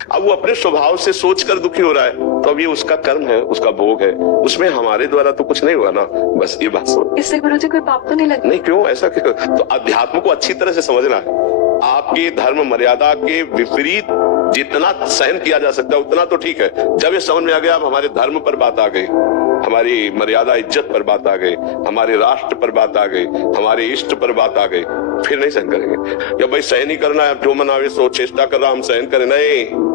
अब वो अपने स्वभाव से सोच कर दुखी हो रहा है, तो अब ये उसका कर्म है, उसका भोग है, उसमें हमारे द्वारा तो कुछ नहीं हुआ ना। बस ये बात समझ। इससे गुरुजी कोई पाप तो नहीं लगता? नहीं, क्यों ऐसा क्यों? तो अध्यात्म को अच्छी तरह से समझना है। आपकी धर्म मर्यादा के विपरीत जितना सहन किया जा सकता है उतना तो ठीक है। जब ये समझ में आ गया, अब हमारे धर्म पर बात आ गई, हमारी मर्यादा इज्जत पर बात आ गई, हमारे राष्ट्र पर बात आ गई, हमारे इष्ट पर बात आ गई, फिर नहीं सहन करेंगे। या भाई सहन ही करना है, जो मनावे सो चेष्टा कर रहा हम सहन करें, नहीं,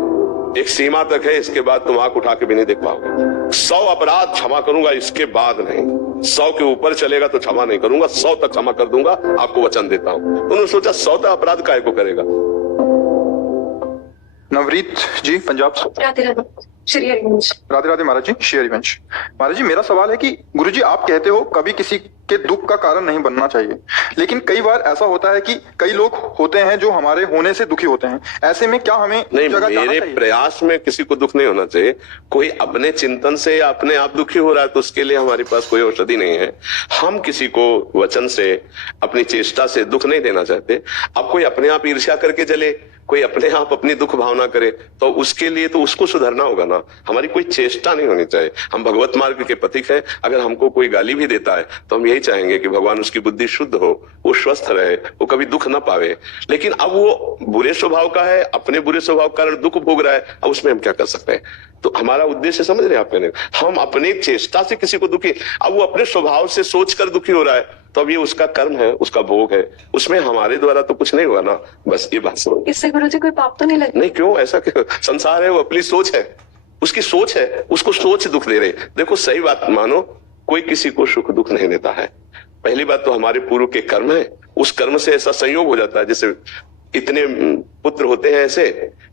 एक सीमा तक है, इसके बाद तुम आंख उठा के भी नहीं देख पाओगे। 100 अपराध क्षमा करूंगा, इसके बाद नहीं। 100 के ऊपर चलेगा तो क्षमा नहीं करूंगा, 100 तक क्षमा कर दूंगा, आपको वचन देता हूं। उन्होंने सोचा 100 तक अपराध काहे को करेगा। नवरीत जी पंजाब से। राधे राधे श्री हरिवंश। राधे राधे महाराज जी, श्री हरिवंश। महाराज जी, मेरा सवाल है कि गुरुजी आप कहते हो कभी किसी के दुख का कारण नहीं बनना चाहिए, लेकिन कई बार ऐसा होता है कि कई लोग होते हैं जो हमारे होने से दुखी होते हैं। ऐसे में क्या हमें नहीं, मेरे प्रयास में किसी को दुख नहीं होना चाहिए। कोई अपने चिंतन से या अपने आप दुखी हो रहा है तो उसके लिए हमारे पास कोई औषधि नहीं है। हम किसी को वचन से, अपनी चेष्टा से दुख नहीं देना चाहते। अब कोई अपने आप ईर्ष्या करके चले, कोई अपने आप अपनी दुख भावना करे, तो उसके लिए तो उसको सुधरना होगा ना। हमारी कोई चेष्टा नहीं होनी चाहिए। हम भगवत मार्ग के पथिक हैं। अगर हमको कोई गाली भी देता है तो हम यही चाहेंगे कि भगवान उसकी बुद्धि शुद्ध हो, वो स्वस्थ रहे, वो कभी दुख ना पावे। लेकिन अब वो बुरे स्वभाव का है, अपने बुरे स्वभाव के कारण दुख भोग रहा है, अब उसमें हम क्या कर सकते हैं। तो हमारा उद्देश्य समझ रहे हैं आप? मैंने हम अपनी चेष्टा से किसी को दुखी, अब वो अपने स्वभाव से सोच कर दुखी हो रहा है, तो अब ये उसका कर्म है, उसका भोग है, उसमें हमारे द्वारा तो कुछ नहीं हुआ ना। बस ये बात समझ। इससे गुरुजी कोई पाप तो नहीं लगता? नहीं, क्यों ऐसा क्यों? संसार है, वो अपनी सोच है, उसकी सोच है, उसको सोच दुख दे रहे। देखो सही बात मानो, कोई किसी को सुख दुख नहीं देता है। पहली बात तो हमारे पूर्व के कर्म है, उस कर्म से ऐसा संयोग हो जाता है। जैसे इतने पुत्र होते हैं ऐसे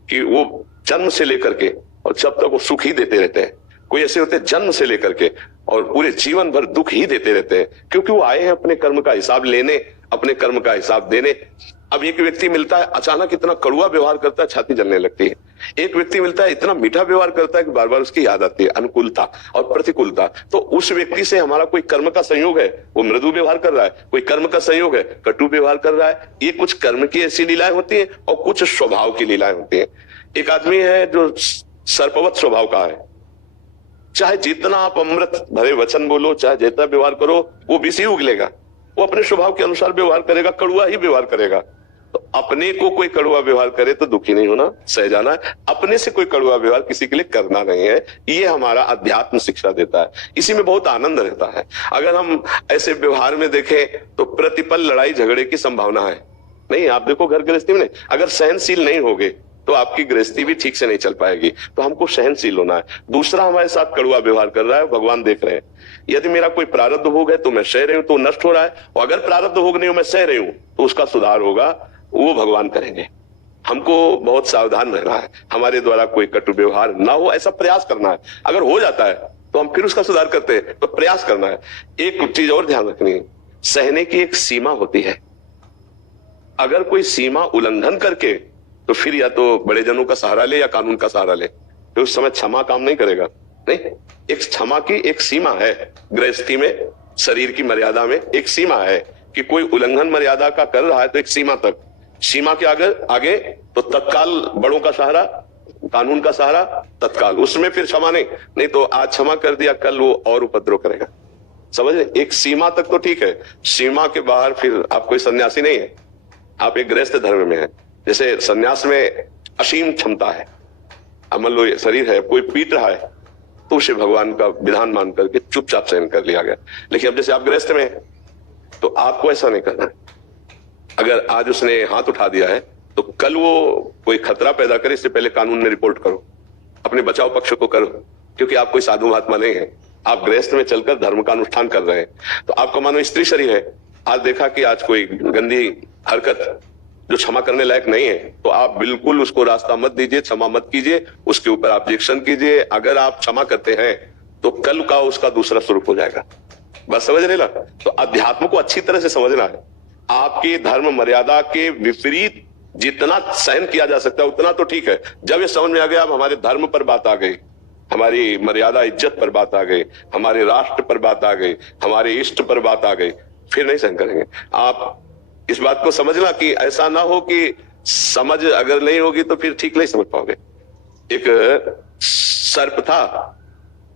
कि वो जन्म से लेकर के और जब तक वो सुख ही देते रहते हैं। कोई ऐसे होते हैं जन्म से लेकर के और पूरे जीवन भर दुख ही देते रहते हैं, क्योंकि वो आए हैं अपने कर्म का हिसाब लेने, अपने कर्म का हिसाब देने। अब एक व्यक्ति मिलता है, अचानक इतना कड़वा व्यवहार करता है, छाती जलने लगती है। एक व्यक्ति मिलता है, इतना मीठा व्यवहार करता है कि बार बार उसकी याद आती है, अनुकूलता और प्रतिकूलता। तो उस व्यक्ति से हमारा कोई कर्म का संयोग है, वो मृदु व्यवहार कर रहा है, कोई कर्म का संयोग है, कटु व्यवहार कर रहा है। ये कुछ कर्म की ऐसी लीलाएं होती है और कुछ स्वभाव की लीलाएं होती है। एक आदमी है जो सर्पवत स्वभाव का है, चाहे जितना आप अमृत भरे वचन बोलो, चाहे जितना व्यवहार करो, वो विष ही उगलेगा। वो अपने स्वभाव के अनुसार व्यवहार करेगा, कड़ुआ ही व्यवहार करेगा। तो अपने को कोई कड़ुआ व्यवहार करे तो दुखी नहीं होना, सह जाना है। अपने से कोई कड़ुआ व्यवहार किसी के लिए करना नहीं है। ये हमारा अध्यात्म शिक्षा देता है, इसी में बहुत आनंद रहता है। अगर हम ऐसे व्यवहार में देखें तो प्रतिपल लड़ाई झगड़े की संभावना है। नहीं, आप देखो घर गृहस्थी में, अगर सहनशील नहीं होगे तो आपकी गृहस्थी भी ठीक से नहीं चल पाएगी। तो हमको सहनशील होना है। दूसरा हमारे साथ कड़ुआ व्यवहार कर रहा है, भगवान देख रहे हैं। यदि मेरा कोई प्रारब्ध भोग है तो मैं सह रही हूं तो नष्ट हो रहा है, और अगर प्रारब्ध भोग नहीं हो, मैं सह रही हूं, तो उसका सुधार होगा, वो भगवान करेंगे। हमको बहुत सावधान रहना है, हमारे द्वारा कोई कटु व्यवहार ना हो, ऐसा प्रयास करना है। अगर हो जाता है तो हम फिर उसका सुधार करते हैं, तो प्रयास करना है। एक चीज और ध्यान रखनी है, सहने की एक सीमा होती है। अगर कोई सीमा उल्लंघन करके, तो फिर या तो बड़े जनों का सहारा ले या कानून का सहारा ले, तो उस समय क्षमा काम नहीं करेगा। नहीं, एक क्षमा की एक सीमा है। गृहस्थी में, शरीर की मर्यादा में एक सीमा है कि कोई उल्लंघन मर्यादा का कर रहा है तो एक सीमा तक, सीमा के आगे तो तत्काल बड़ों का सहारा, कानून का सहारा तत्काल, उसमें फिर क्षमा नहीं तो आज क्षमा कर दिया, कल वो और उपद्रव करेगा। समझ रहे? एक सीमा तक तो ठीक है, सीमा के बाहर फिर आप कोई सन्यासी नहीं है, आप एक गृहस्थ धर्म में है। जैसे सन्यास में असीम क्षमता है। अब मान लो ये शरीर है, कोई पीट रहा है तो उसे भगवान का विधान मान करके चुपचाप सहन कर लिया गया। लेकिन अब जैसे आप गृहस्थ में तो आपको ऐसा नहीं करना है। अगर आज उसने हाथ उठा दिया है तो कल वो कोई खतरा पैदा करे, इससे पहले कानून में रिपोर्ट करो, अपने बचाव पक्ष को करो, क्योंकि आप कोई साधु महात्मा नहीं है, आप गृहस्थ में चलकर धर्म का अनुष्ठान कर रहे हैं। तो आपका मानो स्त्री शरीर है, आज देखा कि आज कोई गंदी हरकत जो क्षमा करने लायक नहीं है, तो आप बिल्कुल उसको रास्ता मत दीजिए, क्षमा मत कीजिए, उसके ऊपर ऑब्जेक्शन कीजिए। अगर आप क्षमा करते हैं तो कल का उसका दूसरा स्वरूप हो जाएगा। बस समझ रहे ना? तो अध्यात्म को अच्छी तरह से समझना है। आपकी धर्म मर्यादा के विपरीत जितना सहन किया जा सकता है उतना तो ठीक है। जब ये समझ में आ गया, अब हमारे धर्म पर बात आ गई, हमारी मर्यादा इज्जत पर बात आ गई, हमारे राष्ट्र पर बात आ गई, हमारे इष्ट पर बात आ गई, फिर नहीं सहन करेंगे। आप इस बात को समझना कि ऐसा ना हो कि समझ अगर नहीं होगी तो फिर ठीक नहीं समझ पाओगे। एक सर्प था,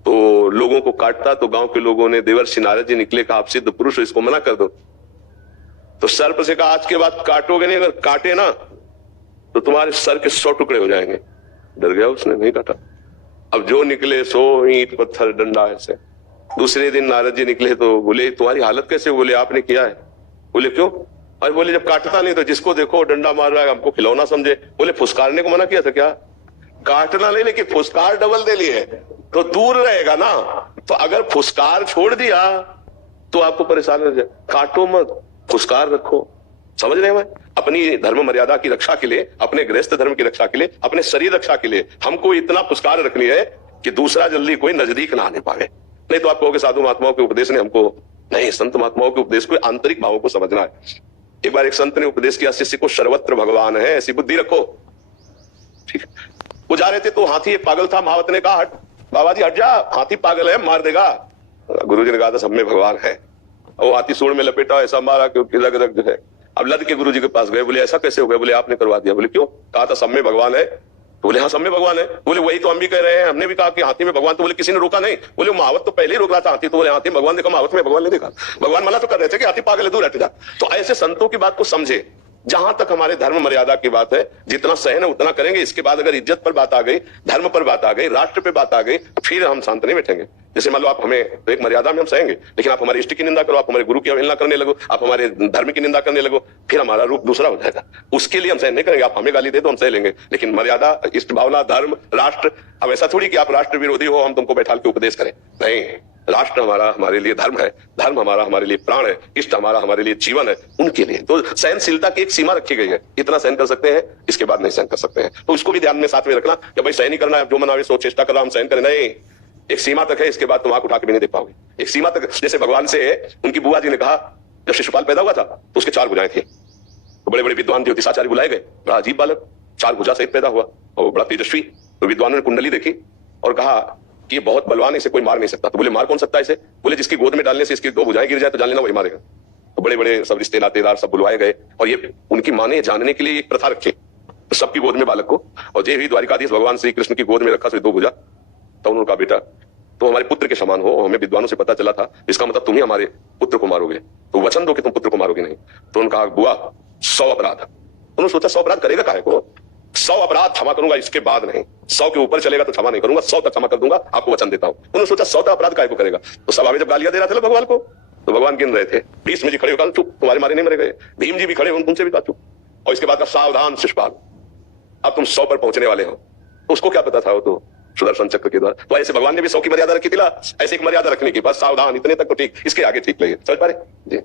तो लोगों को काटता, तो गांव के लोगों ने देवर्षि नारद जी निकले, कहा आप सिद्ध पुरुष हो, इसको मना कर दो। तो सर्प से कहा आज के बाद काटोगे नहीं, अगर काटे ना तो तुम्हारे सर के 100 टुकड़े हो जाएंगे। डर गया, उसने नहीं काटा। अब जो निकले सो ईंट पत्थर डंडा ऐसे। दूसरे दिन नारद जी निकले तो बोले तुम्हारी हालत कैसे? बोले आपने किया है। बोले क्यों? और बोले जब काटता नहीं तो जिसको देखो डंडा मार रहा है, हमको खिलौना समझे। बोले फुसकारने को मना किया था क्या? काटना नहीं, लेकिन फुसकार डबल दे लिए तो दूर रहेगा ना। तो अगर फुसकार छोड़ दिया तो आपको परेशान हो जाए। काटो मत, फुसकार रखो। समझ रहे हैं? मैं अपनी धर्म मर्यादा की रक्षा के लिए, अपने गृहस्थ धर्म की रक्षा के लिए, अपने शरीर रक्षा के लिए हमको इतना फुसकार रखनी है कि दूसरा जल्दी कोई नजदीक ना आने पावे। नहीं तो आप कहोगे साधु महात्माओं के उपदेश ने हमको, नहीं, संत महात्माओं के उपदेश को आंतरिक भावों को समझना है। एक बार एक संत ने उपदेश किया शिष्य को, सर्वत्र भगवान है, ऐसी बुद्धि रखो। ठीक है। वो जा रहे थे तो हाथी एक पागल था। महावत ने कहा हट बाबा जी हट जा, हाथी पागल है, मार देगा। गुरुजी ने कहा था सब में भगवान है। वो हाथी सूंड में लपेटा, ऐसा मारा कि रग रग जो है। अब लद के गुरुजी के पास गए, बोले ऐसा कैसे हो गया? बोले आपने करवा दिया। बोले क्यों? कहा था सब में भगवान है। बोले हाँ सब में भगवान है। बोले वही तो हम भी कह रहे हैं, हमने भी कहा कि हाथी में भगवान। तो बोले किसी ने रोका नहीं। बोले महावत तो पहले ही रोक रहा था हाथी। तो बोले हाथी भगवान देखा, महावत में भगवान नहीं देखा। भगवान मना तो कर रहे थे कि हाथी पागल है, दूर हट जा। तो ऐसे संतों की बात को समझे। जहां तक हमारे धर्म मर्यादा की बात है, जितना सहन है उतना करेंगे। इसके बाद अगर इज्जत पर बात आ गई, धर्म पर बात आ गई, राष्ट्र पे बात आ गई, फिर हम शांत नहीं बैठेंगे। जैसे मान लो आप हमें तो एक मर्यादा में हम सहेंगे, लेकिन आप हमारे इष्ट की निंदा करो, आप हमारे गुरु की अवहेलना करने लगो, आप हमारे धर्म की निंदा करने लगो, फिर हमारा रूप दूसरा हो जाएगा। उसके लिए हम सहन नहीं करेंगे। आप हमें गाली दे तो हम सह लेंगे, लेकिन मर्यादा, इष्ट भावना, धर्म, राष्ट्र। अब ऐसा थोड़ी कि आप राष्ट्र विरोधी हो, हम तुमको बैठाल के उपदेश करें। नहीं, राष्ट्र हमारा हमारे लिए धर्म है, धर्म हमारा हमारे लिए प्राण है, इष्ट हमारा हमारे लिए जीवन है। उनके लिए तो सहनशीलता की एक सीमा रखी गई है। इतना सहन कर सकते हैं, इसके बाद नहीं सहन कर सकते हैं। तो उसको भी ध्यान में साथ में रखना कि भाई सहन ही करना है, जो मनावे सो चेष्टा करना, हम सहन करें। नहीं, एक सीमा तक है, इसके बाद तुम आंख उठा के भी नहीं देख पाओगे। एक सीमा तक। जैसे भगवान से उनकी बुआ जी ने कहा, जब शिशुपाल पैदा हुआ था तो उसके 4 भुजाएं थी। तो बड़े बड़े विद्वान ज्योतिषाचार्य बुलाए गए। बड़ा अजीब बालक, 4 भुजा सहित पैदा हुआ और बड़ा तेजस्वी। तो विद्वानों ने कुंडली देखी और कहा कि ये बहुत बलवान है, इसे कोई मार नहीं सकता। तो बोले मार कौन सकता है इसे? बोले जिसकी गोद में डालने से इसकी 2 भुजाएं गिर जाए तो जान लेना वही मारेगा। तो बड़े बड़े सब रिश्ते नातेदार सब बुलवाए गए और ये उनकी मां ने जानने के लिए एक प्रथा रखी, तो सबकी गोद में बालक को। और जे भी द्वारिकाधीश भगवान श्री कृष्ण की गोद में रखा 2 भुजा। तो उन्होंने कहा बेटा तो हमारे पुत्र के समान हो। हमें विद्वानों से पता चला था, इसका मतलब तुम ही हमारे पुत्र को मारोगे, तो वचन दो कि तुम पुत्र को मारोगे नहीं। तो उन्होंने कहा बुआ 100 अपराध। उन्होंने सोचा 100 अपराध करेगा काहे को? 100 अपराध क्षमा करूंगा, इसके बाद नहीं। 100 के ऊपर चलेगा तो क्षमा नहीं करूंगा, 100 तक क्षमा कर दूंगा, आपको वचन देता हूं। उन्होंने सोचा 100 अपराध काहे को करेगा? तो सभा में जब गालियां दे रहा था भगवान को, तो भगवान गिन रहे थे। भीष्म जी खड़े होकर चुप, तुम्हारे मारे नहीं मरे गए। भीम जी भी खड़े, उनसे भी कहा चुप। और इसके बाद सावधान शिशुपाल, अब तुम 100 पर पहुंचने वाले हो। तो उसको क्या पता था? वो तो सुदर्शन चक्र के द्वारा। तो ऐसे भगवान ने भी 100 की मर्यादा रखी थी। ऐसे एक मर्यादा रखने की, बस सावधान, इतने तक तो ठीक, इसके आगे ठीक लगे। समझ पा रहे जी?